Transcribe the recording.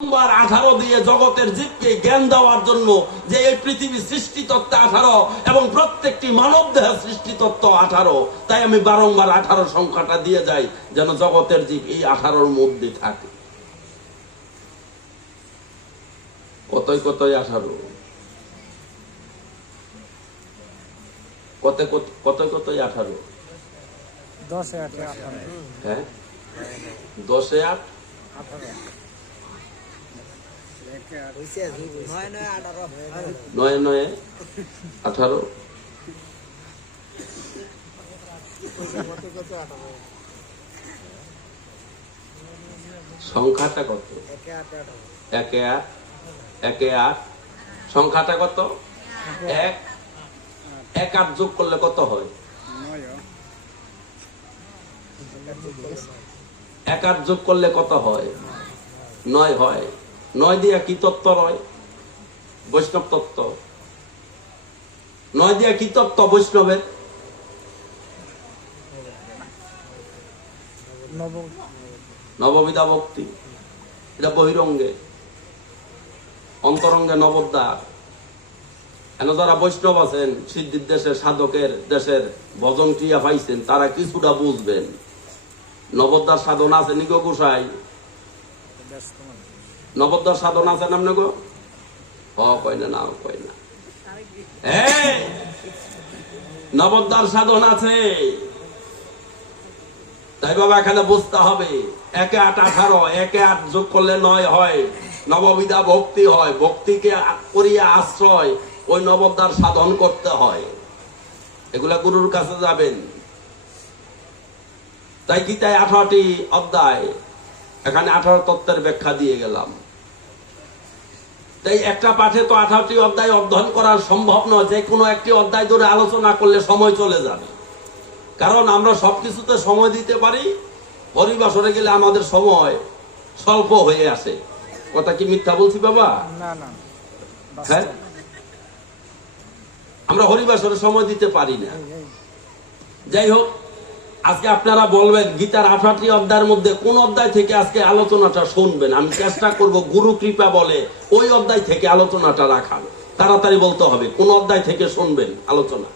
নম্বর 18 দিয়ে জগতের জীবকে জ্ঞান দেওয়ার জন্য যে এই পৃথিবী সৃষ্টি তত্ত্ব 18 এবং প্রত্যেকটি মানব দেহের সৃষ্টি তত্ত্ব 18, তাই আমি বারংবার 18 সংখ্যাটা দিয়ে যাই যেন জগতের জীব এই 18-র মধ্যে থাকে। কতই কতই 18, কত কতই কতই 18, 10 8 18, হ্যাঁ 10 8 9 9 18, সংখ্যাটা কত? 1 8 সংখ্যাটা কত? 1 1 8 যোগ করলে কত হয়? 1 8 যোগ করলে কত হয়? 9 হয়। 9 দিয়া কি তত্ত্ব রয়? বৈষ্ণব তত্ত্ব। 9 দিয়া কি তত্ত্ব বৈষ্ণবের? নববিধা ভক্তি। এটা বহিরঙ্গে, অন্তরঙ্গে নবদ্বার। এন যারা বৈষ্ণব আছেন, সিদ্ধির দেশের সাধকের দেশের ভজন ক্রিয়া পাইছেন, তারা কিছুটা বুঝবেন। নবদ্বার সাধন আছে নিগো গোসাই, নবদ্বার সাধন আছে নামনে গো? কয় না, না কয় না। নবদ্বার সাধন আছে, তাই বাবা এখানে বুঝতে হবে। 1 8 18, 1 8 যোগ করলে 9 হয়। নববিধা ভক্তি হয়, ভক্তিকে করিয়া আশ্রয় ওই নবদ্বার সাধন করতে হয়। এগুলা গুরুর কাছে যাবেন। তাই কি তাই 18টি অধ্যায়, এখানে 18 তত্ত্বের ব্যাখ্যা দিয়ে গেলাম। তাই একটা পাঠে তো 18টি অধ্যায় অধ্যয়ন করা সম্ভব নয়। যে কোনো একটি অধ্যায় ধরে আলোচনা করলে সময় চলে যাবে, কারণ আমরা সবকিছুতে সময় দিতে পারি, হরিবাসরে গেলে আমাদের সময় স্বল্প হয়ে আসে। কথা কি মিথ্যা বলছি বাবা? না না, হ্যাঁ, আমরা হরিবাসরে সময় দিতে পারি না। যাই হোক, আজকে আপনারা বলবেন গীতার 18টি অধ্যায়ের মধ্যে কোন অধ্যায় থেকে আজকে আলোচনাটা শুনবেন। আমি চেষ্টা করব গুরু কৃপা বলে ওই অধ্যায় থেকে আলোচনাটা রাখার। তাড়াতাড়ি বলতে হবে কোন অধ্যায় থেকে শুনবেন আলোচনা।